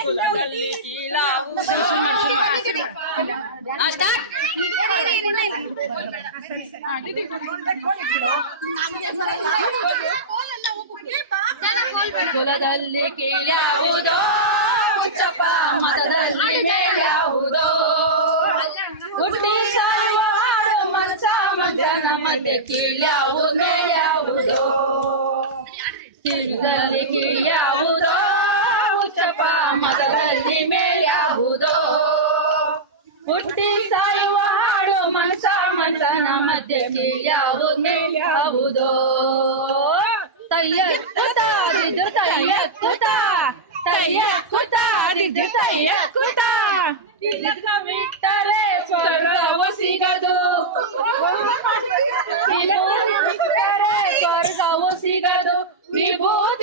ಕುಲದಲ್ಲಿ ಕೀಳಾಗುವುದೋ ಕುಲದಲ್ಲಿ ಕೀಳ್ಯಾವುದೋ ಹುಚ್ಚಪ್ಪ ಮತದಲ್ಲಿ ಮೇಲ್ಯಾವುದೋ ಹುಟ್ಟಿ ಸಾಯುವ ಹಾಡು ಮನಸ ಮಂಜನ ಮಧ್ಯೆ ಕೀಳ್ಯಾವುದು ಮೇಲ್ಯಾವುದೋ ಕೀಳದಲ್ಲಿ ಕೀಳ್ಯಾವುದೋ ಹುಚ್ಚಪ್ಪ ಮತದಲ್ಲಿ ಮೇಲ್ಯಾವುದೋ ಹುಟ್ಟಿ ಸಾಯುವ ಹಾಡು ಮನಸ ಮಂಜನ ಮಧ್ಯೆ ಕೀಳ್ಯಾವುದು ಮೇಲ್ಯಾವುದೋ ತಯ್ಯಕ್ಕುತ ದಿದ್ದು ತಯ್ಯಕ್ಕುತ ತಯ್ಯಕ್ಕುತ ದಿದ್ದು ತಯ್ಯಕ್ಕುತ ಬಿಟ್ಟರೆ ಸ್ವರ್ಗವು ಸಿಗದು ಬಿಟ್ಟರೆ ಸ್ವರ್ಗವು ಸಿಗದು ವಿಭೂತಿ